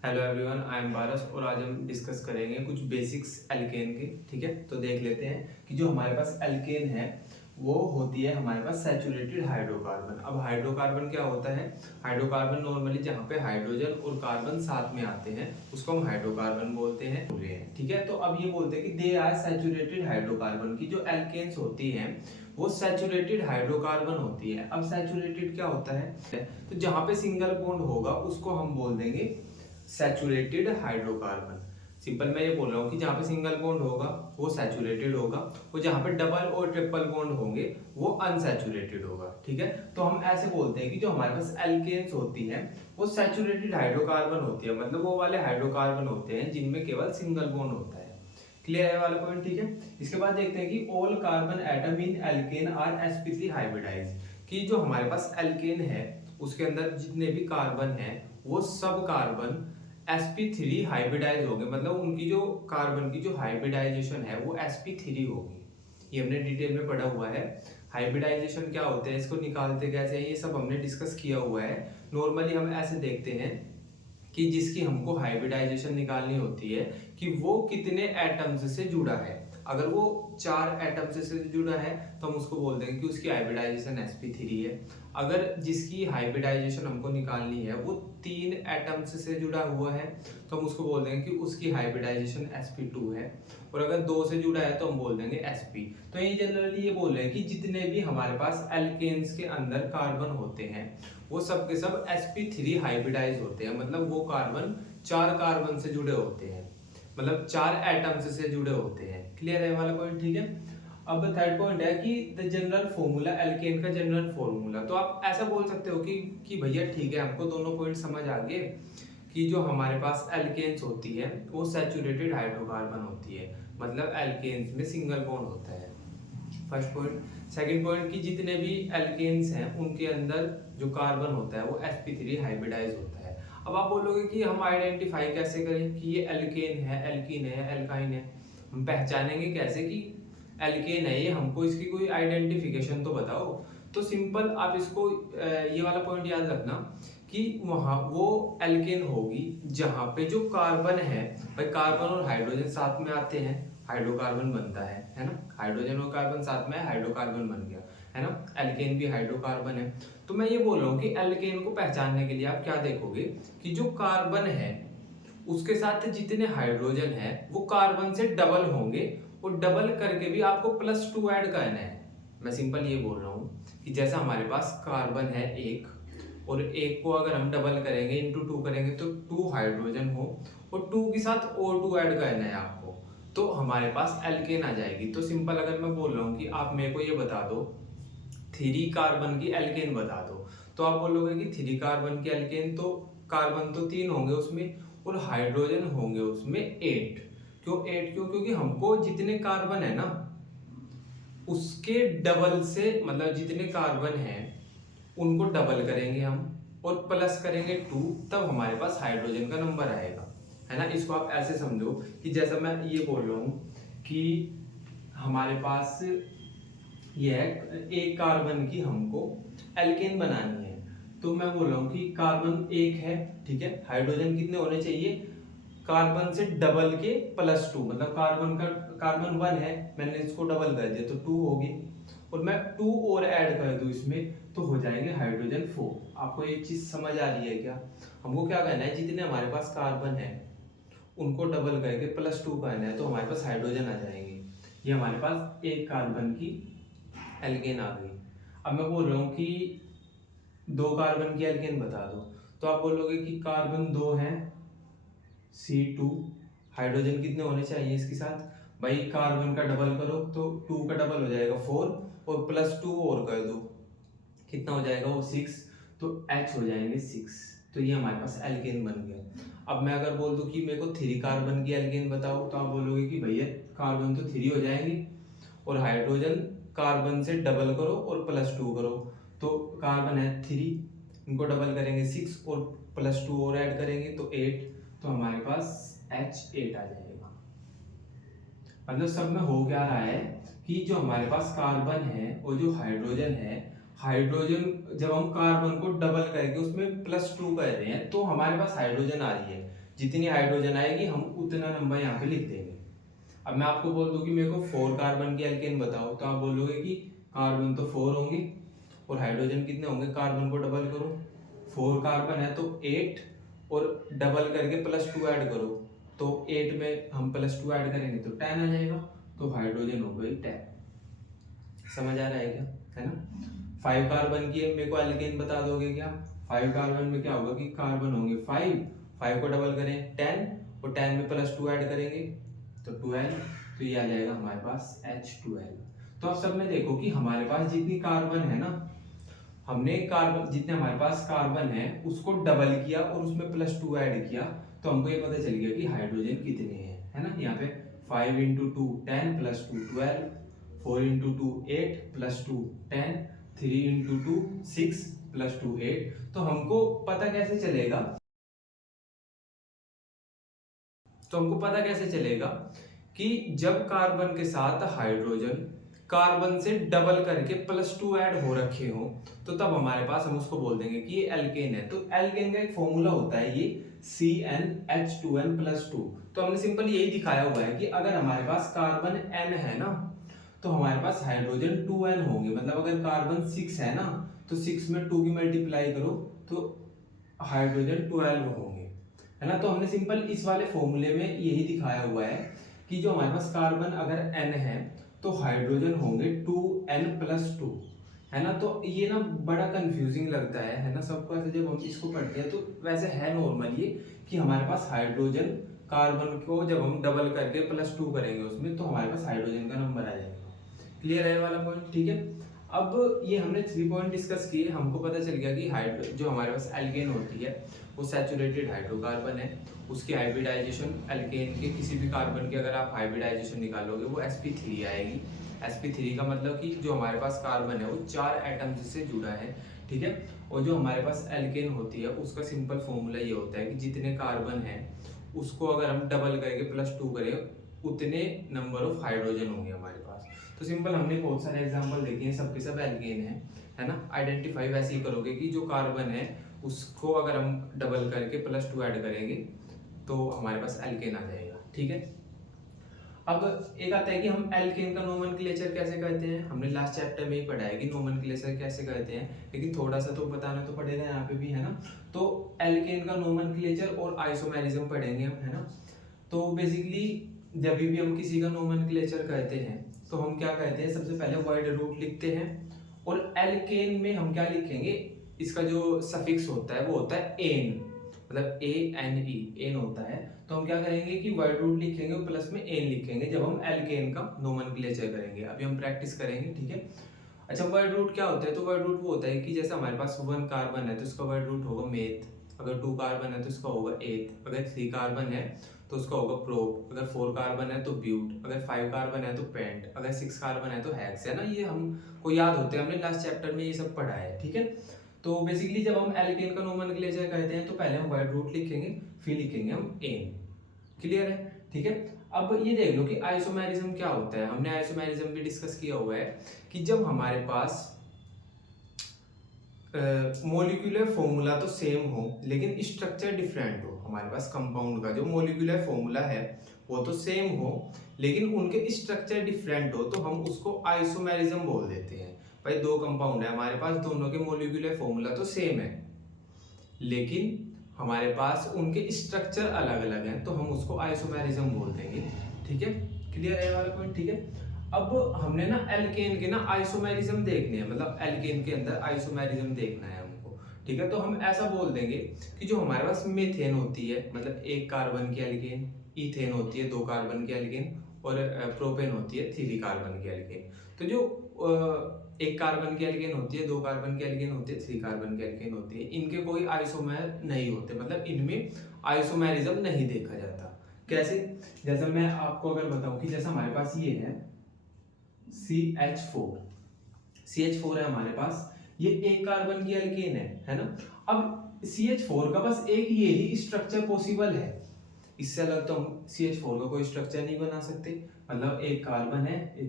Hello everyone, I am पारस और आज हम डिस्कस करेंगे कुछ बेसिक्स एल्केन के। ठीक है, तो देख लेते हैं कि जो हमारे पास एल्केन है वो होती है हमारे पास सैचुरेटेड हाइड्रोकार्बन। अब हाइड्रोकार्बन क्या होता है? हाइड्रोकार्बन नॉर्मली जहाँ पे हाइड्रोजन और कार्बन साथ में आते हैं उसको हम हाइड्रोकार्बन बोलते हैं। ठीक है, तो अब ये बोलते हैं कि दे आर सैचुरेटेड हाइड्रोकार्बन की जो एल्केन्स होती हैं वो सैचुरेटेड हाइड्रोकार्बन होती है। अब सैचुरेटेड क्या होता है? तो जहाँ पे सिंगल बॉन्ड होगा उसको हम बोल देंगे सैचुरेटेड हाइड्रोकार्बन। सिंपल मैं ये बोल रहा हूँ कि जहाँ पे सिंगल बॉन्ड होगा वो सैचुरेटेड होगा और जहाँ पे डबल और ट्रिपल बॉन्ड होंगे वो अनसैचुरेटेड होगा। ठीक है, तो हम ऐसे बोलते हैं कि जो हमारे पास एल्केन्स होती है वो सैचुरेटेड हाइड्रोकार्बन होती है, मतलब वो वाले हाइड्रोकार्बन होते हैं जिनमें केवल सिंगल बॉन्ड होता है। क्लियर है वाला पॉइंट? ठीक है, इसके बाद देखते हैं कि all carbon atom in alkane are sp3 hybridise. कि जो हमारे पास एल्केन है उसके अंदर जितने भी कार्बन है वो सब कार्बन sp3 हाइब्रिडाइज होंगे, मतलब उनकी जो कार्बन की जो हाइब्रिडाइजेशन है वो sp3 होगी। ये हमने डिटेल में पढ़ा हुआ है। हाइब्रिडाइजेशन क्या होता है, इसको निकालते कैसे हैं, ये सब हमने डिस्कस किया हुआ है। नॉर्मली हम ऐसे देखते हैं कि जिसकी हमको हाइब्रिडाइजेशन निकालनी होती है कि वो कितने एटम्स से जुड़ा है। अगर वो 4 एटम्स से जुड़ा है तो हम उसको बोल देंगे कि उसकी हाइब्रिडाइजेशन sp3 है। अगर जिसकी हाइब्रिडाइजेशन हमको निकालनी है वो 3 एटम्स से जुड़ा हुआ है तो हम उसको बोल देंगे कि उसकी हाइब्रिडाइजेशन sp2 है। और अगर 2 से जुड़ा है तो हम बोल देंगे sp। तो ये जनरली ये बोल रहे हैं कि जितने भी हमारे पास एल्केन्स के अंदर कार्बन होते हैं वो सब के सब sp3 हाइब्रिडाइज होते हैं, मतलब वो कार्बन 4 कार्बन से जुड़े होते हैं, मतलब 4 एटम्स से जुड़े होते हैं। क्लियर है वाला पॉइंट? ठीक है, अब थर्ड पॉइंट है कि द जनरल फॉर्मूला, एल्केन का जनरल फॉर्मूला। तो आप ऐसा बोल सकते हो कि भैया ठीक है हमको दोनों पॉइंट समझ आ गए कि जो हमारे पास एल्केन्स होती है वो सैचुरेटेड हाइड्रोकार्बन होती है, मतलब एल्केन्स में सिंगल बॉन्ड होता है। First point. सेकंड पॉइंट कि जितने भी एल्केन्स हैं उनके अंदर जो कार्बन होता है वो sp3 हाइब्रिडाइज होता है। अब आप बोलोगे कि हम आइडेंटिफाई कैसे करें कि ये एल्केन है, एल्कीन है, एल्काइन है? हम पहचानेंगे कैसे कि एल्केन है ये? हमको इसकी कोई आइडेंटिफिकेशन तो बताओ। तो सिंपल आप इसको ये वाला पॉइंट याद रखना कि वहाँ वो एल्केन होगी जहाँ पे जो कार्बन है, भाई कार्बन और हाइड्रोजन साथ में आते हैं, हाइड्रोकार्बन बनता है ना। हाइड्रोजन और कार्बन साथ में हाइड्रोकार्बन बन गया है ना। एल्केन भी हाइड्रोकार्बन है। तो मैं ये बोल रहा हूँ कि एल्केन को पहचानने के लिए आप क्या देखोगे कि जो कार्बन है उसके साथ जितने हाइड्रोजन है वो कार्बन से डबल होंगे और डबल करके भी आपको +2 ऐड करना है। मैं सिंपल ये बोल रहा हूँ कि जैसा हमारे पास कार्बन है एक, और एक को अगर हम डबल करेंगे इंटू 2 करेंगे तो 2 हाइड्रोजन हो और 2 के साथ और 2 ऐड करना है आपको, तो हमारे पास एल्केन आ जाएगी। तो सिंपल अगर मैं बोल रहा हूँ कि आप मेरे को ये बता दो 3 कार्बन की एल्केन बता दो, तो आप बोलोगे कि 3 कार्बन की एल्केन, तो कार्बन तो 3 होंगे उसमें और हाइड्रोजन होंगे उसमें 8। क्यों 8? क्योंकि हमको जितने कार्बन है ना उसके डबल से, मतलब जितने कार्बन हैं उनको डबल करेंगे हम और प्लस करेंगे 2, तब हमारे पास हाइड्रोजन का नंबर आएगा, है ना। इसको आप ऐसे समझो कि जैसा मैं ये बोल रहा हूँ कि हमारे पास ये है एक कार्बन की हमको एल्केन बनानी है, तो मैं बोल रहा हूँ कि कार्बन 1 है, ठीक है। हाइड्रोजन कितने होने चाहिए? कार्बन से डबल के +2, मतलब कार्बन 1 है, मैंने इसको डबल कर दिया तो 2 होगी, और मैं 2 और ऐड कर दूं इसमें तो हो जाएंगे हाइड्रोजन 4। आपको ये चीज समझ आ रही है क्या? हमको क्या करना है, जितने हमारे पास कार्बन है उनको डबल करके +2 करना है तो हमारे पास हाइड्रोजन आ जाएंगे। ये हमारे पास एक कार्बन की एल्केन आ गई। अब मैं बोल रहा हूँ कि 2 कार्बन की एल्केन बता दो, तो आप बोलोगे कि कार्बन 2 है C2, हाइड्रोजन कितने होने चाहिए इसके साथ? भाई कार्बन का डबल करो तो 2 का डबल हो जाएगा 4 और +2 और कर दो, कितना हो जाएगा वो 6, तो H हो जाएंगे 6। तो ये हमारे पास एल्केन बन गया। अब मैं अगर बोल दूं कि मेरे को 3 कार्बन की एल्केन बताओ, तो आप बोलोगे कि भैया कार्बन तो 3 हो जाएंगे और हाइड्रोजन कार्बन से डबल करो और +2 करो, तो कार्बन है 3, इनको डबल करेंगे 6 और +2 और ऐड करेंगे तो 8, तो हमारे पास H8 आ जाएगा। मतलब सब में हो क्या रहा है कि जो हमारे पास कार्बन है और जो हाइड्रोजन है, हाइड्रोजन जब हम कार्बन को डबल करके उसमें +2 कर रहे हैं तो हमारे पास हाइड्रोजन आ रही है। जितनी हाइड्रोजन आएगी हम उतना नंबर यहाँ पे लिख देंगे। अब मैं आपको बोल दूं कि मेरे को 4 कार्बन की एल्केन बताओ, तो आप बोलोगे कि कार्बन तो 4 होंगे और हाइड्रोजन कितने होंगे, कार्बन को डबल करो, 4 कार्बन है तो 8 और डबल करके +2 ऐड करो, तो 8 में हम +2 ऐड करेंगे तो 10 आ जाएगा, तो हाइड्रोजन हो गई 10। समझ आ रहा है क्या, है ना। 5 कार्बन की मेरे को एल्केन बता दोगे क्या, 5 कार्बन में क्या होगा कि कार्बन होंगे 5 को डबल करें 10 और 10 में +2 ऐड करेंगे तो 12, तो ये आ जाएगा हमारे पास H12। तो अब सब में देखो कि हमारे पास जितनी कार्बन है ना, हमने कार्बन जितने हमारे पास कार्बन है उसको डबल किया और उसमें +2 ऐड किया, तो हमको ये पता चल गया कि हाइड्रोजन कितने हैं, है ना। यहाँ पे 5 × 2 10 +2 12, 4 × 2 8 +2 10, 3 × 2 6 +2 8। तो हमको पता कैसे चलेगा, कि जब कार्बन के साथ हाइड्रोजन कार्बन से डबल करके +2 ऐड हो रखे हो, तो तब हमारे पास हम उसको बोल देंगे कि ये एल्केन है। तो एल्केन का एक फॉर्मूला होता है ये CnH2n+2। तो हमने सिंपल यही दिखाया हुआ है कि अगर हमारे पास कार्बन n है ना, तो हमारे पास हाइड्रोजन 2n होंगे। मतलब अगर कार्बन 6 है ना, तो 6 में 2 की मल्टीप्लाई करो तो हाइड्रोजन 12 होंगे, है ना। तो हमने सिंपल इस वाले फॉर्मूले में यही दिखाया हुआ है कि जो हमारे पास कार्बन अगर n है तो हाइड्रोजन होंगे 2n+2, है ना। तो ये ना बड़ा कंफ्यूजिंग लगता है ना सबको, ऐसे जब हम इसको पढ़ते हैं तो वैसे है नॉर्मल ये कि हमारे पास हाइड्रोजन कार्बन को जब हम डबल करके +2 करेंगे उसमें, तो हमारे पास हाइड्रोजन का नंबर आ जाएगा। क्लियर है वाला पॉइंट, ठीक है। अब ये हमने 3 पॉइंट डिस्कस किए, हमको पता चल गया कि जो हमारे पास एल्केन होती है वो सैचुरेटेड हाइड्रोकार्बन है, उसकी हाइब्रिडाइजेशन एल्केन के किसी भी कार्बन की अगर आप हाइब्रिडाइजेशन निकालोगे वो sp3 आएगी। sp3 का मतलब कि जो हमारे पास कार्बन है वो 4 एटम्स से जुड़ा है, ठीक है। और जो हमारे पास एल्केन होती है उसका सिंपल फॉर्मूला ये होता है कि जितने कार्बन है उसको अगर हम डबल करके +2 करें उतने नंबर ऑफ हाइड्रोजन होंगे हमारे पास। तो सिंपल हमने बहुत सारे एग्जांपल देखे हैं, सबके सब एल्केन है ना। आइडेंटिफाई वैसे ही करोगे कि जो कार्बन है उसको अगर हम डबल करके +2 ऐड करेंगे तो हमारे पास एल्केन आ जाएगा, ठीक है। अब एक आता है कि हम एल्केन का नोमेनक्लेचर कैसे कहते हैं। हमने लास्ट चैप्टर में ही पढ़ा है कि नोमेनक्लेचर कैसे कहते हैं, लेकिन थोड़ा सा तो बताना तो पड़ेगा यहाँ पे भी, है ना। तो एल्केन का नोमेनक्लेचर और आइसोमेरिज्म पढ़ेंगे हम, है ना। तो बेसिकली जब भी हम किसी का नोमेनक्लेचर कहते हैं तो हम क्या कहते हैं, सबसे पहले वर्ड रूट लिखते हैं, और एल्केन में हम क्या लिखेंगे, इसका जो सफिक्स होता है वो होता है एन, मतलब ANE, एन होता है। तो हम क्या करेंगे कि वर्ड रूट लिखेंगे और प्लस में एन लिखेंगे जब हम एल्केन का नोमेनक्लेचर करेंगे। अभी हम प्रैक्टिस करेंगे, ठीक है। अच्छा, वर्ड रूट क्या होता है, तो वर्ड रूट वो होता है कि जैसे हमारे पास 1 कार्बन है तो उसका वर्ड रूट होगा मेथ, अगर 2 कार्बन है तो उसका होगा एथ, अगर 3 कार्बन है तो उसका होगा प्रोप, अगर 4 कार्बन है तो ब्यूट, अगर 5 कार्बन है तो पेंट, अगर 6 कार्बन है तो हेक्स, है ना। ये हमको याद होते हैं, हमने लास्ट चैप्टर में ये सब पढ़ा है, ठीक है। तो बेसिकली जब हम एल्केन का नोमेनक्लेचर कहते हैं तो पहले हम वर्ड रूट लिखेंगे, फिर लिखेंगे हम एन। क्लियर है, ठीक है। अब ये देख लो कि आइसोमेरिज्म क्या होता है, हमने आइसोमेरिज्म भी डिस्कस किया हुआ है कि जब हमारे पास मोलिकुलर फॉर्मूला तो सेम हो लेकिन स्ट्रक्चर डिफरेंट हो। हमारे पास कंपाउंड का जो मोलिकुलर फॉर्मूला है वो तो सेम हो लेकिन उनके स्ट्रक्चर डिफरेंट हो, तो हम उसको आइसोमेरिज्म बोल देते हैं। भाई 2 कंपाउंड है हमारे पास, दोनों के मोलिकुलर फॉर्मूला तो सेम है लेकिन हमारे पास उनके स्ट्रक्चर अलग अलग हैं, तो हम उसको आइसोमेरिज्म बोल देंगे, ठीक है। क्लियर है वाला पॉइंट, ठीक है। अब हमने ना एल्केन के ना आइसोमेरिज्म देखने हैं, मतलब एल्केन के अंदर आइसोमेरिज्म देखना है हमको, ठीक है। तो हम ऐसा बोल देंगे कि जो हमारे पास मीथेन होती है, मतलब 1 कार्बन की एल्केन, ईथेन होती है 2 कार्बन की एल्केन, और प्रोपेन होती है 3 कार्बन की एल्केन। तो जो 1 कार्बन की एल्केन होती है, 2 कार्बन की एल्केन होती है, 3 कार्बन की एल्केन होती है, इनके कोई आइसोमेर नहीं होते, मतलब इनमें आइसोमेरिज्म नहीं देखा जाता। कैसे, जैसा मैं आपको अगर बताऊं कि जैसा हमारे पास ये है CH4 है हमारे पास, ये 1 कार्बन की एल्केन है ना। अब CH4 का बस एक ये ही स्ट्रक्चर पॉसिबल है, इससे अलग तो हम CH4 का कोई स्ट्रक्चर नहीं बना सकते। मतलब 1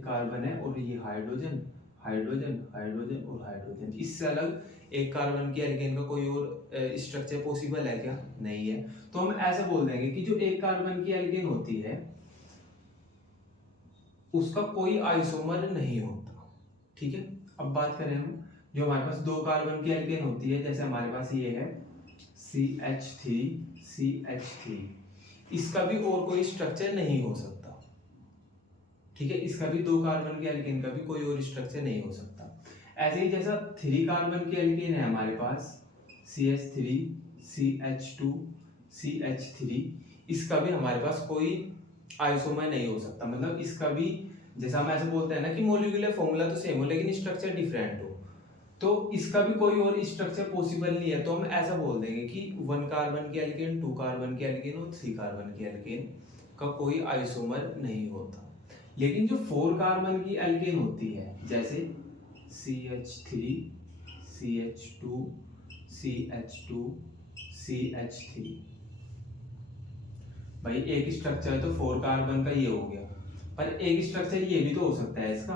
कार्बन है और ये हाइड्रोजन हाइड्रोजन, हाइड्रोजन और हाइड्रोजन। इससे अलग एक कार्बन की एल्केन का कोई और स्ट्रक्चर पॉसिबल है क्या? नहीं है। तो हम ऐसे बोल देंगे कि जो एक कार्बन की एल्केन होती है उसका कोई आइसोमर नहीं होता। ठीक है, अब बात करें हम जो हमारे पास दो कार्बन की एल्केन होती है, जैसे हमारे पास ये है CH3 CH3, इसका भी और कोई स्ट्रक्चर नहीं हो सकता। ठीक है, इसका भी दो कार्बन के एल्केन का भी कोई और स्ट्रक्चर नहीं हो सकता। ऐसे ही जैसा 3 कार्बन की एल्केन है हमारे पास CH3 CH2 CH3, इसका भी हमारे पास कोई आइसोमर नहीं हो सकता। मतलब इसका भी, जैसा हम ऐसे बोलते हैं ना कि मॉलिक्यूलर फॉर्मूला तो सेम हो लेकिन स्ट्रक्चर डिफरेंट हो, तो इसका भी कोई और स्ट्रक्चर पॉसिबल नहीं है। तो हम ऐसा बोल देंगे कि 1 कार्बन की एल्केन, 2 कार्बन की एल्केन और 3 कार्बन की एल्केन का कोई आइसोमर नहीं होता। लेकिन जो 4 कार्बन की एल्केन होती है, जैसे CH3 CH2 CH2 CH3, भाई एक स्ट्रक्चर तो 4 कार्बन का ये हो गया, पर एक स्ट्रक्चर ये भी तो हो सकता है इसका।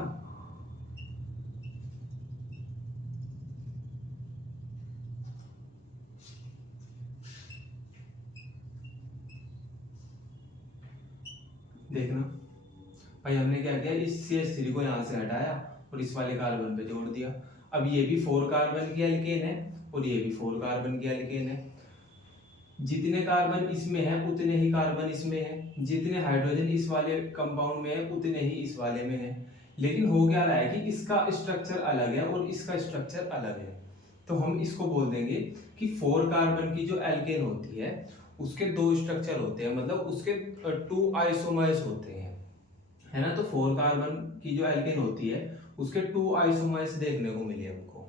देखना भाई, हमने क्या किया, इस CH3 को यहाँ से हटाया और इस वाले कार्बन पे जोड़ दिया। अब ये भी 4 कार्बन की एल्केन है और ये भी 4 कार्बन की एल्केन है। जितने कार्बन इसमें है उतने ही कार्बन इसमें है, जितने हाइड्रोजन इस वाले कंपाउंड में है उतने ही इस वाले में है। लेकिन हो क्या रहा है कि इसका स्ट्रक्चर अलग है और इसका स्ट्रक्चर अलग है। तो हम इसको बोल देंगे कि 4 कार्बन की जो एल्केन होती है उसके दो स्ट्रक्चर होते हैं, मतलब उसके 2 आइसोमर्स होते हैं, है ना। तो 4 कार्बन की जो एल्केन होती है उसके 2 आइसोमर्स देखने को मिले हमको।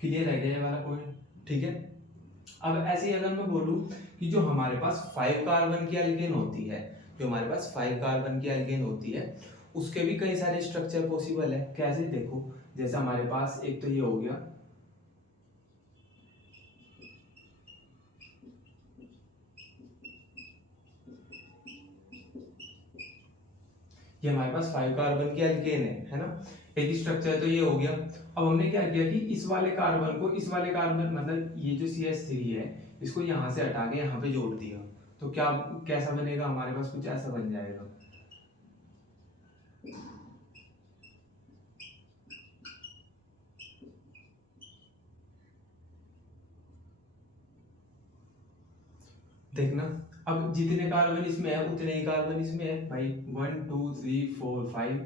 क्लियर है क्या ये वाला पॉइंट? ठीक है। अब ऐसे ही अगर मैं बोलूं कि जो हमारे पास 5 कार्बन की एल्केन होती है, जो हमारे पास 5 कार्बन की एल्केन होती है उसके भी कई सारे स्ट्रक्चर पॉसिबल है। कैसे? देखो, जैसे हमारे पास एक तो ये हो गया, ये हमारे पास 5 कार्बन की एल्केन है ना। एक स्ट्रक्चर तो ये हो गया। अब हमने क्या किया कि इस वाले कार्बन को, इस वाले कार्बन मतलब ये जो CH3 है इसको यहाँ से हटा के यहाँ पे जोड़ दिया, तो क्या कैसा बनेगा हमारे पास? कुछ ऐसा बन जाएगा। देखना, अब जितने कार्बन इसमें है उतने ही कार्बन इसमें है भाई। 1 2 3 4 5,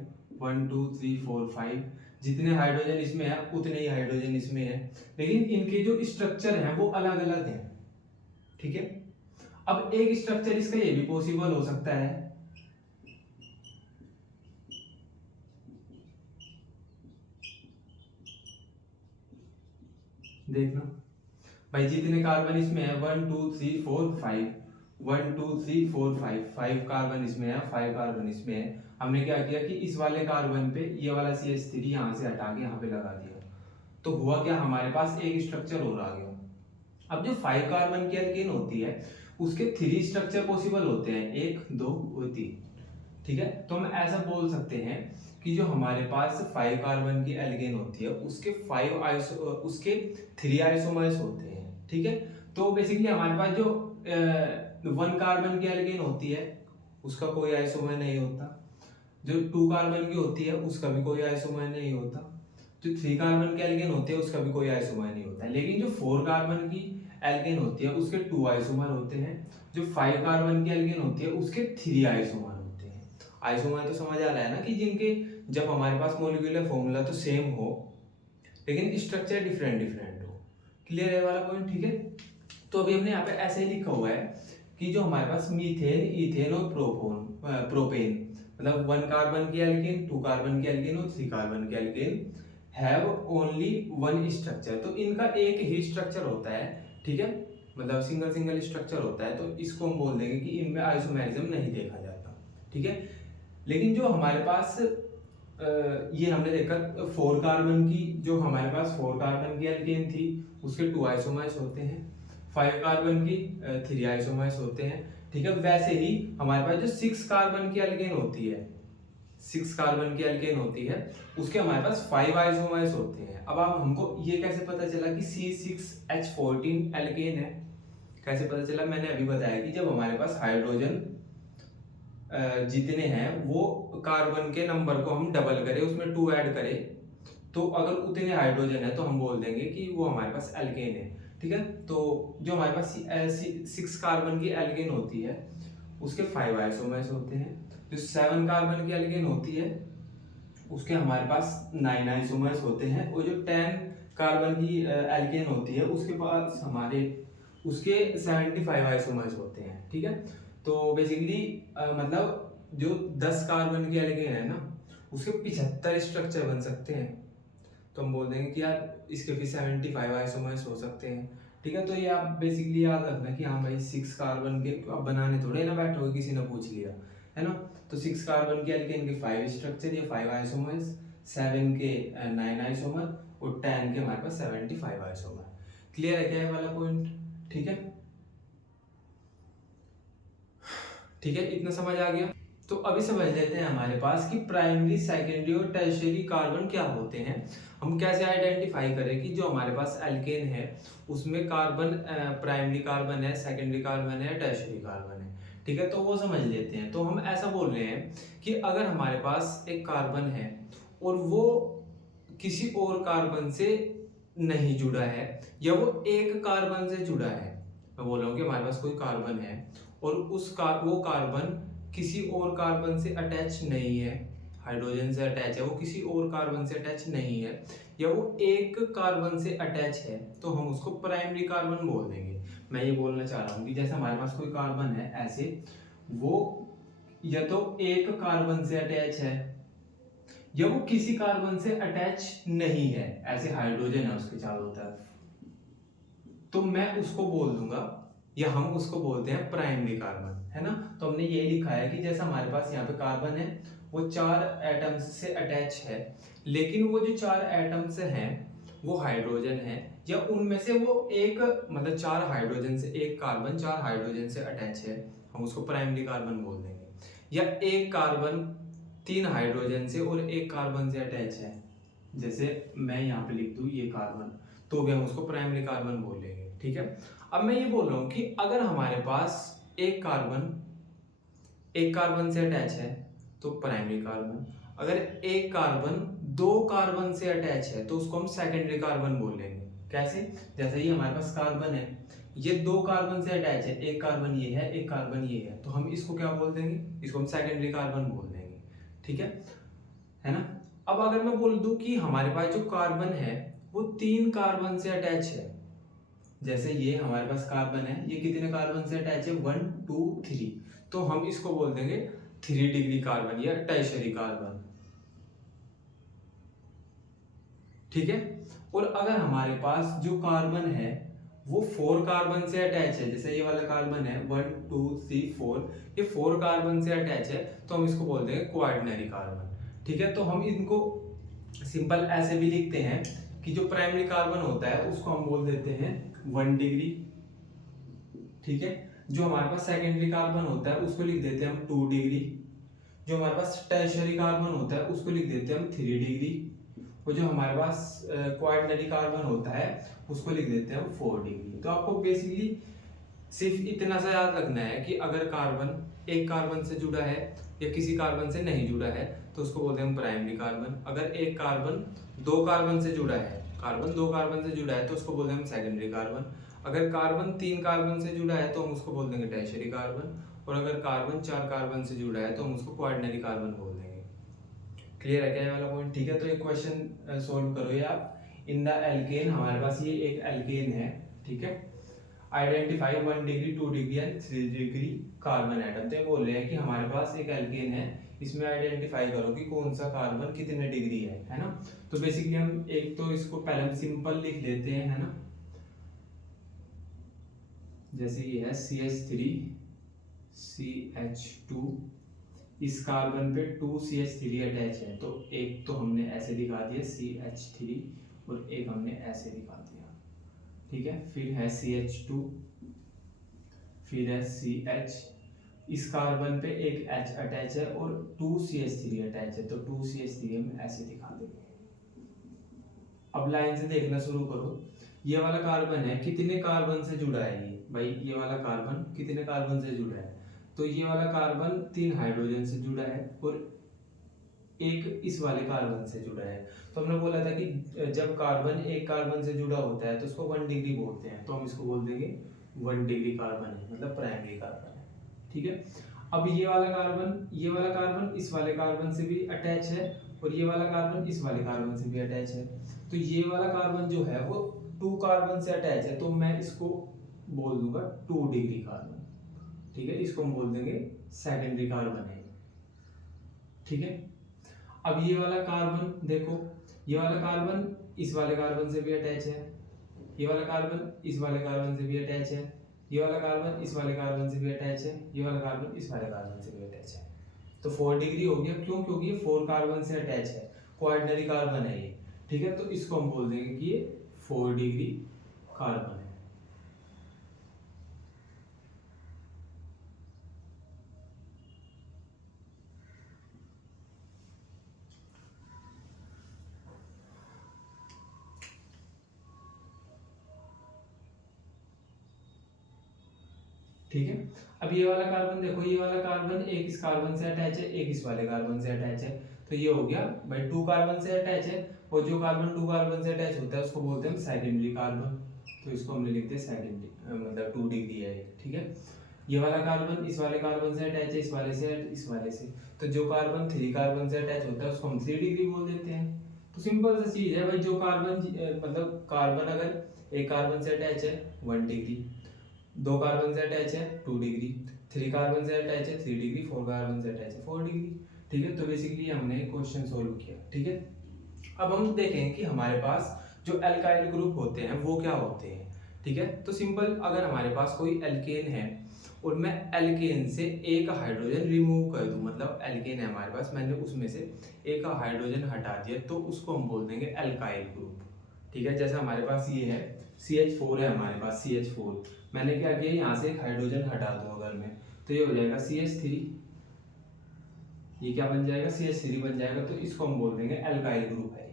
1 2 3 4 5, जितने हाइड्रोजन इसमें है उतने ही हाइड्रोजन इसमें है, लेकिन इनके जो स्ट्रक्चर हैं वो अलग अलग हैं। ठीक है, अब एक स्ट्रक्चर इसका ये भी पॉसिबल हो सकता है, देखना भाई, जितने कार्बन इसमें है 1 2 3 4 5, 1 2 3 4 5, 5 कार्बन इसमें है, 5 कार्बन इसमें है। हमने क्या किया कि इस वाले कार्बन पे ये वाला CH3 यहाँ से हटा के यहाँ पे लगा दिया, तो हुआ क्या, हमारे पास एक स्ट्रक्चर और आ गया। अब जो 5 कार्बन की एल्केन होती है उसके 3 स्ट्रक्चर पॉसिबल होते हैं, 1 2 और 3। ठीक है, तो हम ऐसा बोल सकते हैं कि जो हमारे पास 5 कार्बन की एल्केन होती है उसके 3 आइसोमर्स होते हैं। ठीक है, तो बेसिकली हमारे पास जो 1 कार्बन की एल्केन होती है उसका कोई आइसोमर नहीं होता, जो 2 कार्बन की होती है उसका भी कोई आइसोमर नहीं होता, जो 3 कार्बन की एल्केन होती है उसका भी कोई आइसोमर नहीं होता है। लेकिन जो 4 कार्बन की एल्केन होती है उसके 2 आइसोमर होते हैं, जो 5 कार्बन की एल्केन होती है उसके 3 आइसोमर होते हैं। आइसोमर तो समझ आ रहा है ना, कि जिनके जब हमारे पास मॉलिक्यूलर फॉर्मूला तो सेम हो लेकिन स्ट्रक्चर डिफरेंट डिफरेंट हो। क्लियर है वाला पॉइंट? ठीक है, तो अभी हमने यहाँ पे ऐसे ही लिखा हुआ है कि जो हमारे पास मीथेन, इथेन और प्रोपेन, मतलब 1 कार्बन की एल्केन, 2 कार्बन की एल्केन और 3 कार्बन की एल्केन हैव ओनली 1 स्ट्रक्चर, तो इनका एक ही स्ट्रक्चर होता है। ठीक है, मतलब सिंगल सिंगल स्ट्रक्चर होता है, तो इसको हम बोल देंगे कि इनमें आइसोमेरिज्म नहीं देखा जाता। ठीक है, लेकिन जो हमारे पास ये हमने देखा 4 कार्बन की, जो हमारे पास 4 कार्बन की एल्केन थी उसके 2 आइसोमर्स होते हैं, 5 कार्बन की 3 आइसोमर्स होते हैं। ठीक है, वैसे ही हमारे पास जो 6 कार्बन की एल्केन होती है, 6 कार्बन की एल्केन होती है उसके हमारे पास 5 आइसोमर्स होते हैं। अब आप हमको ये कैसे पता चला कि C6H14 एल्केन है, कैसे पता चला? मैंने अभी बताया कि जब हमारे पास हाइड्रोजन जितने हैं वो कार्बन के नंबर को हम डबल करें, उसमें 2 ऐड करें, तो अगर उतने हाइड्रोजन है तो हम बोल देंगे कि वो हमारे पास एल्केन है। ठीक है, तो जो हमारे पास 6 कार्बन की एल्केन होती है उसके 5 आइसोमर्स होते हैं। जो 7 कार्बन की एल्केन होती है उसके हमारे पास 9 आइसोमर्स होते हैं। और जो 10 कार्बन की एल्केन होती है उसके पास हमारे उसके 75 आइसोमर्स होते हैं। ठीक है, तो बेसिकली मतलब जो 10 कार्बन की एल्केन है ना उसके 75 स्ट्रक्चर बन सकते हैं, तो हम बोल देंगे कि यार इसके भी 75 आइसोमर्स हो सकते हैं। ठीक है, तो ये आप बेसिकली याद रखना कि हाँ भाई 6 कार्बन के आप बनाने थोड़े ना बैठोगे, किसी ने पूछ लिया है ना। तो 6 कार्बन के एल्केन के 5 स्ट्रक्चर या 5 आइसोमर्स, 7 के 9 आइसोमर और 10 के हमारे पास 75 आइसोमर। क्लियर है क्या ये वाला पॉइंट? ठीक है, ठीक है, इतना समझ आ गया। तो अभी समझ लेते हैं हमारे पास कि प्राइमरी, सेकेंडरी और टर्शियरी कार्बन क्या होते हैं। हम कैसे आइडेंटिफाई करें कि जो हमारे पास एल्केन है उसमें कार्बन प्राइमरी कार्बन है, सेकेंडरी कार्बन है, टर्शियरी कार्बन है। ठीक है, तो वो समझ लेते हैं। तो हम ऐसा बोल रहे हैं कि अगर हमारे पास एक कार्बन है और वो किसी और कार्बन से नहीं जुड़ा है या वो एक कार्बन से जुड़ा है, मैं बोल रहा हूँ कि हमारे पास कोई कार्बन है और वो कार्बन किसी और कार्बन से अटैच नहीं है, हाइड्रोजन से अटैच है, वो किसी और कार्बन से अटैच नहीं है, या वो एक कार्बन से अटैच है, तो हम उसको प्राइमरी कार्बन बोल देंगे। मैं ये बोलना चाह रहा हूँ कि जैसे हमारे पास कोई कार्बन है ऐसे, वो या तो एक कार्बन से अटैच है या वो किसी कार्बन से अटैच नहीं है, ऐसे हाइड्रोजन है उसके चारों तरफ, तो मैं उसको बोल दूंगा या हम उसको बोलते हैं प्राइमरी कार्बन, है ना। तो हमने ये लिखा है कि जैसा हमारे पास यहाँ पे कार्बन है वो 4 एटम्स से अटैच है, लेकिन वो जो 4 एटम्स हैं वो हाइड्रोजन है, या उनमें से वो एक मतलब 4 हाइड्रोजन से एक कार्बन 4 हाइड्रोजन से अटैच है, हम उसको प्राइमरी कार्बन बोल देंगे। या एक कार्बन 3 हाइड्रोजन से और एक कार्बन से अटैच है, जैसे मैं यहाँ पे लिख दूँ ये कार्बन, तो भी हम उसको प्राइमरी कार्बन बोलेंगे। ठीक है, अब मैं ये बोल रहा हूँ कि अगर हमारे पास एक कार्बन से अटैच है तो प्राइमरी कार्बन, अगर एक कार्बन 2 कार्बन से अटैच है तो उसको हम सेकेंडरी कार्बन बोलेंगे। कैसे? जैसे ये हमारे पास कार्बन है, ये 2 कार्बन से अटैच है, एक कार्बन ये है, एक कार्बन ये है, तो हम इसको क्या बोल देंगे? इसको हम सेकेंडरी कार्बन बोल देंगे। ठीक है ना। अब अगर मैं बोल दूं कि हमारे पास जो कार्बन है वो 3 कार्बन से अटैच है, जैसे ये हमारे पास कार्बन है, ये कितने कार्बन से अटैच है? 1 2 3, तो हम इसको बोल देंगे 3 डिग्री कार्बन या टर्शियरी कार्बन। ठीक है, और अगर हमारे पास जो कार्बन है वो 4 कार्बन से अटैच है, जैसे ये वाला कार्बन है 1 2 3 4, ये 4 कार्बन से अटैच है, तो हम इसको बोल देंगे क्वाटरनरी कार्बन। ठीक है, तो हम इनको सिंपल ऐसे भी लिखते हैं कि जो प्राइमरी कार्बन होता है उसको हम बोल देते हैं 1 डिग्री। ठीक है, जो हमारे पास सेकेंडरी कार्बन होता है उसको लिख देते हैं हम 2 डिग्री, जो हमारे पास टर्शियरी कार्बन होता है उसको लिख देते हैं हम 3 डिग्री, और जो हमारे पास क्वाटरनरी कार्बन होता है उसको लिख देते हैं हम 4 डिग्री। तो आपको बेसिकली सिर्फ इतना सा याद रखना है कि अगर कार्बन एक कार्बन से जुड़ा है या किसी कार्बन से नहीं जुड़ा है तो उसको बोलते हैं हम प्राइमरी कार्बन। अगर एक कार्बन 2 कार्बन से जुड़ा है, कार्बन 2 कार्बन से जुड़ा है तो उसको बोलते हैं हम सेकेंडरी कार्बन। अगर कार्बन 3 कार्बन से जुड़ा है तो हम उसको बोल देंगे टर्शियरी कार्बन, और अगर कार्बन 4 कार्बन से जुड़ा है तो हम उसको क्वाटरनरी कार्बन बोल देंगे। क्लियर है क्या ये वाला पॉइंट? ठीक है, तो एक क्वेश्चन सोल्व करो ये आप। इन द एल्केन, हमारे पास ये एक एल्केन है, ठीक है, identify 1 degree 2 degree and 3 degree carbon atom. तो ये बोल रहे हैं कि हमारे पास एक एल्केन है, इसमें आइडेंटिफाई करो कि कौन सा कार्बन कितने डिग्री है ना। तो बेसिकली हम एक तो इसको पहले हम सिंपल लिख लेते हैं, है ना, जैसे ये है CH3 CH2, इस कार्बन पे 2 CH3 अटैच है, तो एक तो हमने ऐसे दिखा दिया CH3 और एक हमने ऐसे दिखा दिया। ठीक है, फिर है CH2, फिर है CH, इस कार्बन पे एक H अटैच है और 2CH3 अटैच है, तो 2CH3 हम ऐसे दिखा देंगे। अब लाइन से देखना शुरू करो, ये वाला कार्बन है, कितने कार्बन से जुड़ा है ये भाई, ये वाला कार्बन कितने कार्बन से जुड़ा है, तो ये वाला कार्बन 3 हाइड्रोजन से जुड़ा है और एक इस वाले कार्बन से जुड़ा है। तो हमने बोला था कि जब कार्बन एक कार्बन से जुड़ा होता है तो उसको 1 डिग्री बोलते हैं, तो हम इसको बोल देंगे 1 डिग्री कार्बन है, मतलब प्राइमरी कार्बन है, ठीक है। अब ये वाला कार्बन इस वाले कार्बन से भी अटैच है और ये वाला कार्बन इस वाले कार्बन से भी अटैच है, तो ये वाला कार्बन जो है वो 2 कार्बन से अटैच है, तो मैं इसको बोल दूंगा 2 डिग्री कार्बन, ठीक है। इसको हम बोल देंगे सेकेंडरी कार्बन है, ठीक है। अब ये वाला कार्बन देखो, ये वाला कार्बन इस वाले कार्बन से भी अटैच है, ये वाला कार्बन इस वाले कार्बन से भी अटैच है, ये वाला कार्बन इस वाले कार्बन से भी अटैच है, ये वाला कार्बन इस वाले कार्बन से भी अटैच है, तो 4 डिग्री हो गया। क्यों? क्योंकि ये 4 कार्बन से अटैच है, क्वार्टनरी कार्बन है ये, ठीक है। तो इसको हम बोल देंगे कि ये 4 डिग्री कार्बन है। ठीक है। अब ये वाला कार्बन देखो, ये वाला कार्बन एक इस कार्बन से अटैच है, एक इस वाले कार्बन से अटैच है, तो ये हो गया भाई 2 कार्बन से अटैच है, और जो कार्बन 2 कार्बन से अटैच होता है उसको बोलते हैं सेकेंडरी कार्बन, तो इसको हमने लिखते हैं सेकेंडरी, मतलब 2 डिग्री है, ठीक है। ये वाला कार्बन इस वाले कार्बन से अटैच है, इस वाले से, इस वाले से, तो जो कार्बन 3 कार्बन से अटैच होता है उसको हम 3 डिग्री बोल देते हैं। तो सिंपल सा चीज है भाई, जो कार्बन मतलब कार्बन अगर एक कार्बन से अटैच है 1 डिग्री, 2 कार्बन से अटैच है 2 डिग्री, 3 कार्बन से अटैच है 3 डिग्री, 4 कार्बन से अटैच है 4 डिग्री, ठीक है। तो बेसिकली हमने क्वेश्चन सोल्व किया, ठीक है। अब हम देखें कि हमारे पास जो एल्काइल ग्रुप होते हैं वो क्या होते हैं, ठीक है। तो सिंपल, अगर हमारे पास कोई एल्केन है और मैं एल्केन से एक हाइड्रोजन रिमूव कर दूं, मतलब एल्केन है हमारे पास, मैंने उसमें से एक हाइड्रोजन हटा दिया, तो उसको हम बोल देंगे एल्काइल ग्रुप, ठीक है। जैसे हमारे पास ये है CH4 है हमारे पास, CH4, मैंने क्या किया, यहाँ से एक हाइड्रोजन हटा दूं अगर मैं, तो ये हो जाएगा CH3, ये क्या बन जाएगा, CH3 बन जाएगा, तो इसको हम बोल देंगे एल्काइल ग्रुप है।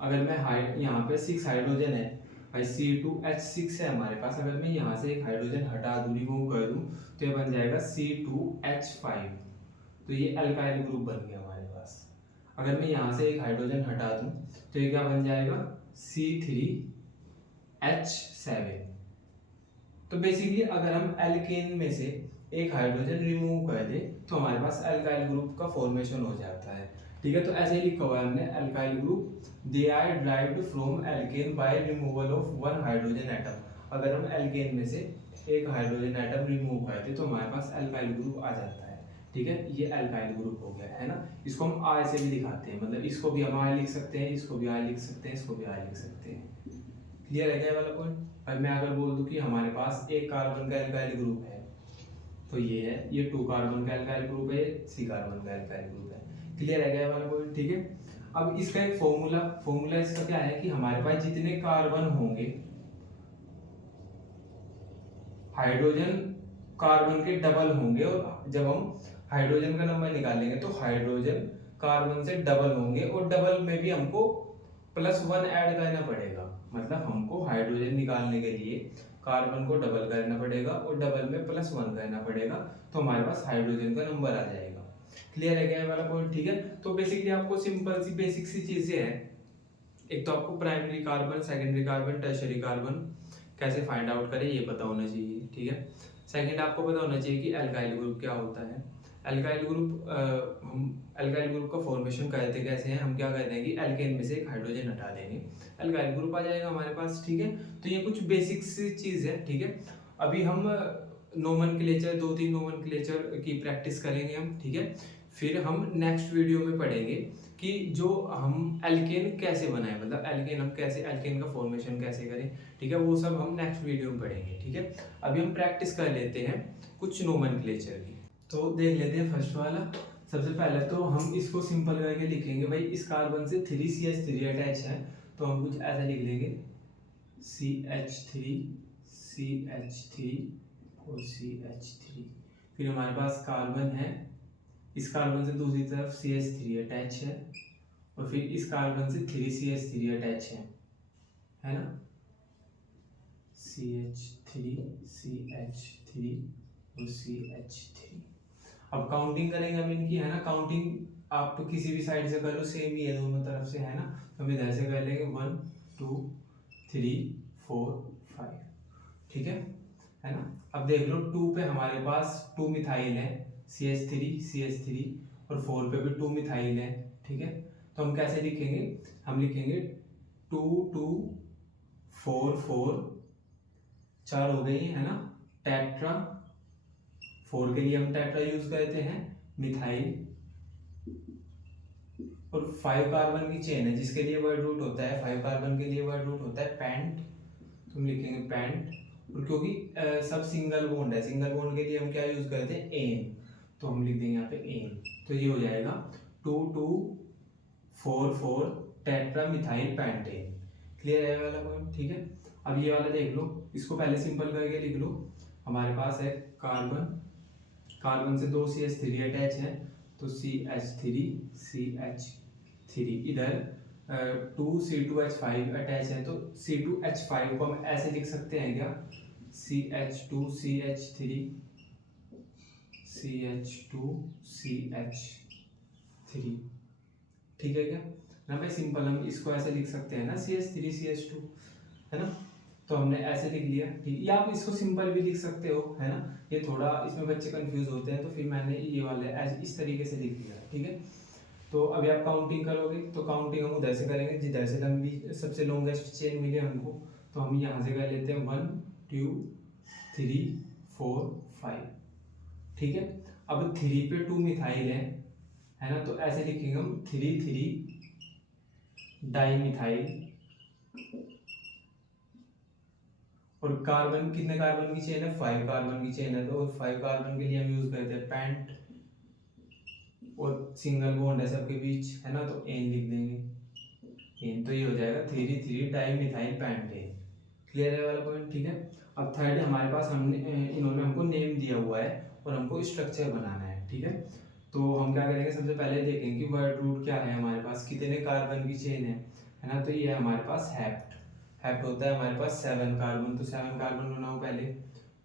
अगर मैं यहाँ पे 6 हाइड्रोजन है भाई, C2H6 है हमारे पास, अगर मैं यहाँ से एक हाइड्रोजन हटा दूं, रिमूव कर दूं, तो ये बन जाएगा C2H5, तो ये एल्काइल ग्रुप बन गया हमारे पास। अगर मैं यहाँ से एक हाइड्रोजन हटा दूं तो ये क्या बन जाएगा, C3H7। तो बेसिकली अगर हम एल्केन में से एक हाइड्रोजन रिमूव कर दे तो हमारे पास एल्काइल ग्रुप का फॉर्मेशन हो जाता है, ठीक है। तो ऐसे ही लिखा हुआ है हमने, alkyl group they are derived from alkane by removal of 1 hydrogen atom. अगर हम एल्केन में से एक हाइड्रोजन एटम रिमूव कर दे तो हमारे पास एल्काइल ग्रुप आ जाता है, ठीक है। ये एल्काइल ग्रुप हो गया है ना। इसको हम आई से भी दिखाते हैं, मतलब इसको भी हम आई लिख सकते हैं, इसको भी आई लिख सकते हैं, इसको भी आई लिख सकते हैं। क्लियर है क्या वाला पॉइंट? अब मैं अगर बोल दूं कि हमारे पास एक कार्बन का एल्काइल ग्रुप है, तो ये है, ये 2 कार्बन का एल्काइल ग्रुप है, 3 कार्बन का एल्काइल ग्रुप है। क्लियर है क्या वाला पॉइंट? ठीक है। अब इसका एक फॉर्मूला इसका क्या है कि हमारे पास जितने कार्बन होंगे, हाइड्रोजन कार्बन के डबल होंगे, और जब हम हाइड्रोजन का नंबर निकालेंगे तो हाइड्रोजन कार्बन से डबल होंगे, और डबल में भी हमको +1 ऐड करना पड़ेगा। मतलब हमको हाइड्रोजन निकालने के लिए कार्बन को डबल करना पड़ेगा और डबल में +1 करना पड़ेगा, तो हमारे पास हाइड्रोजन का नंबर आ जाएगा। क्लियर है क्या ये वाला पॉइंट? ठीक है। तो बेसिकली आपको सिंपल सी बेसिक सी चीजें हैं, एक तो आपको primary carbon, secondary carbon, tertiary carbon कैसे फाइंड आउट करें ये पता होना चाहिए, ठीक है। सेकंड आपको पता होना चाहिए कि एल्काइल ग्रुप क्या होता है। एल्काइल ग्रुप हम एल्काइल ग्रुप का फॉर्मेशन करते कैसे हैं, हम क्या करते हैं कि एल्केन में से एक हाइड्रोजन हटा देंगे, एल्काइल ग्रुप आ जाएगा हमारे पास, ठीक है। तो ये कुछ बेसिक सी चीज़ है, ठीक है। अभी हम नोमेनक्लेचर 2-3 नोमेनक्लेचर की प्रैक्टिस करेंगे हम, ठीक है। फिर हम नेक्स्ट वीडियो में पढ़ेंगे कि जो हम एल्केन कैसे बनाएं, मतलब एल्केन हम कैसे, एल्केन का फॉर्मेशन कैसे करें, ठीक है। वो सब हम नेक्स्ट वीडियो में पढ़ेंगे, ठीक है। अभी हम प्रैक्टिस कर लेते हैं कुछ नोमेनक्लेचर की। तो देख लेते हैं फर्स्ट वाला। सबसे पहले तो हम इसको सिंपल करके लिखेंगे भाई, इस कार्बन से 3CH3 अटैच है, तो हम कुछ ऐसा लिख लेंगे CH3 CH3 और CH3, फिर हमारे पास कार्बन है, इस कार्बन से दूसरी तरफ CH3 अटैच है, और फिर इस कार्बन से 3CH3 अटैच है ना, CH3 CH3 और CH3। अब काउंटिंग करेंगे हम इनकी, है ना, काउंटिंग आप किसी भी साइड से कर लो, सेम ही है दोनों तरफ से, है ना। तो हम इधर से कर लेंगे 1 2 3 4 5, ठीक है ना। अब देख लो 2 पे हमारे पास 2 मिथाइल है, CH3 और 4 पे भी 2 मिथाइल है, ठीक है। तो हम कैसे लिखेंगे, हम लिखेंगे 2 2 4 4, 4 हो गई है ना, टेट्रा, 4 के लिए हम टेट्रा यूज करते हैं, मिथाइल, और 5 कार्बन की चेन है जिसके लिए वर्ड रूट होता है, 5 कार्बन के लिए वर्ड रूट होता है पेंट, तो हम लिखेंगे पेंट। और क्योंकि सब सिंगल बॉन्ड है, सिंगल बॉन्ड के लिए हम क्या यूज करते हैं, एन, तो हम लिख देंगे यहाँ पे एन। तो ये हो जाएगा 2 2 4 4 टेट्रा मिथाइल पेंटेन। क्लियर है वाला पॉइंट, ठीक है। अब ये वाला देख लो, इसको पहले सिंपल करके लिख लो। हमारे पास है कार्बन, कार्बन से 2 CH3 अटैच है, तो CH3 इधर 2 C2H5 अटैच है, तो C2H5 को हम ऐसे लिख सकते हैं क्या, CH2CH3 CH2CH3, ठीक है क्या ना भाई, सिंपल हम इसको ऐसे लिख सकते हैं ना, CH3 CH2, है ना। तो हमने ऐसे लिख लिया, ठीक, या आप इसको सिंपल भी लिख सकते हो, है ना। ये थोड़ा इसमें बच्चे कंफ्यूज होते हैं, तो फिर मैंने ये वाले ऐसे इस तरीके से लिख लिया, ठीक है। तो अभी आप काउंटिंग करोगे, तो काउंटिंग हम उधर से करेंगे जिधर से लंबी सबसे लॉन्गेस्ट चेन मिले हमको, तो हम यहाँ से कर लेते हैं 1 2 3 4 5, ठीक है। अब 3 पे 2 मिथाइल है ना, तो ऐसे लिखेंगे हम 3 3 डाई मिथाइल, और कार्बन, कितने कार्बन की चेन है, 5 कार्बन की चेन है, तो 5 कार्बन के लिए हम यूज करते हैं पेंट, और सिंगल बॉन्ड है सबके बीच, है ना, तो एन लिख देंगे, एन, तो ये हो जाएगा 3 3 डाई मिथाइल पेंटेन। क्लियर है वाला पॉइंट, ठीक है। अब थर्ड हमारे पास हमने इन्होंने हमको नेम दिया हुआ है और हमको स्ट्रक्चर बनाना है, ठीक है। तो हम क्या करेंगे, सबसे पहले देखेंगे कि वर्ड रूट क्या है हमारे पास, कितने कार्बन की चेन है ना। तो ये है हमारे पास हेप्ट, हेप्ट होता है हमारे पास 7 कार्बन, तो 7 कार्बन बनाओ पहले,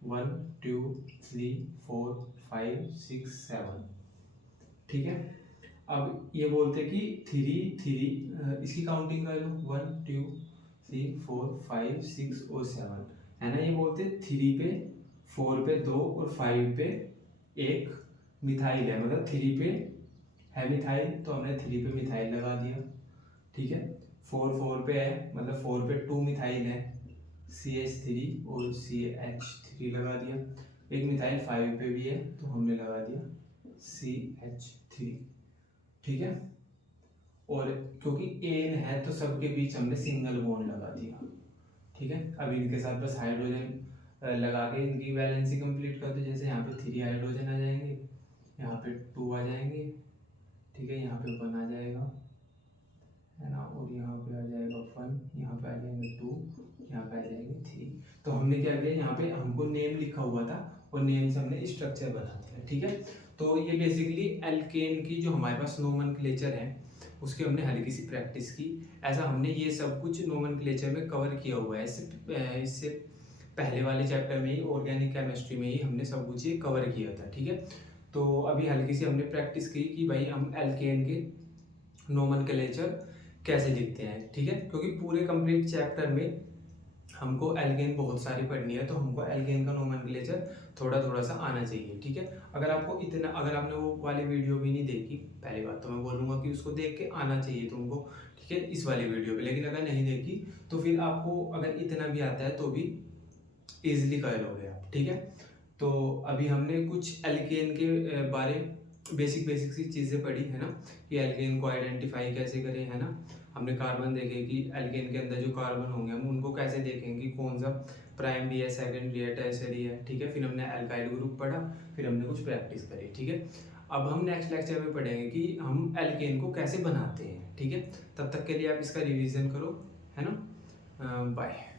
1 2 3 4 5 6 7, ठीक है। अब ये बोलते कि 3 3, इसकी काउंटिंग कर लो, 1 2 3 4 5 6 और 7, है ना। ये बोलते 3 पे 4 पे 2 और 5 पे 1 मिथाइल है, मतलब 3 पे है मिथाइल, तो हमने 3 पे मिथाइल लगा दिया, ठीक है। 4 पे है, मतलब 4 पे 2 मिथाइल है, CH3 और CH3 लगा दिया, एक मिथाइल 5 पे भी है, तो हमने लगा दिया CH3, ठीक है। और क्योंकि एन है तो सबके बीच हमने सिंगल बॉन्ड लगा दिया, ठीक है। अब इनके साथ बस हाइड्रोजन लगा के इनकी वैलेंसी कंप्लीट कर दो, जैसे यहाँ पे 3 हाइड्रोजन आ जाएंगे, यहाँ पे 2 आ जाएंगे, ठीक है, यहाँ पे 1 आ जाएगा, है ना, और यहाँ पे आ जाएगा 1, यहाँ पे आ जाएंगे 2, यहाँ पे आ जाएंगे 3। तो हमने क्या किया, यहाँ पे हमको नेम लिखा हुआ था और नेम से हमने स्ट्रक्चर बना दिया, ठीक है। तो ये बेसिकली एल्केन की जो हमारे पास नोमेनक्लेचर है उसकी हमने हल्की सी प्रैक्टिस की। ऐसा हमने ये सब कुछ नोमेनक्लेचर में कवर किया हुआ है, इससे पहले वाले चैप्टर में ही, ऑर्गेनिक केमिस्ट्री में ही हमने सब कुछ ये कवर किया था, ठीक है। तो अभी हल्की सी हमने प्रैक्टिस की कि भाई हम एल्केन के नोमेनक्लेचर कैसे लिखते हैं, ठीक है। क्योंकि पूरे कंप्लीट चैप्टर में हमको एल्केन बहुत सारी पढ़नी है, तो हमको एल्केन का नोमेनक्लेचर थोड़ा थोड़ा सा आना चाहिए, ठीक है। अगर आपको इतना, अगर आपने वो वाली वीडियो भी नहीं देखी, पहली बात तो मैं बोलूँगा कि उसको देख के आना चाहिए तुमको, ठीक है, इस वाली वीडियो पे। लेकिन अगर नहीं देखी तो फिर आपको अगर इतना भी आता है तो भी ईजिली कर लोगे आप, ठीक है। तो अभी हमने कुछ एल्केन के बारे बेसिक सी चीज़ें पढ़ी, है ना, कि एल्केन को आइडेंटिफाई कैसे करें, है ना। हमने कार्बन देखे कि एल्केन के अंदर जो कार्बन होंगे हम उनको कैसे देखेंगे, कौन सा प्राइमरी है, सेकेंडरी है, टर्शियरी है, ठीक है। फिर हमने एल्काइल ग्रुप पढ़ा, फिर हमने कुछ प्रैक्टिस करी, ठीक है। अब हम नेक्स्ट लेक्चर में पढ़ेंगे कि हम एल्केन को कैसे बनाते हैं, ठीक है। तब तक के लिए आप इसका रिवीजन करो, है ना। बाय।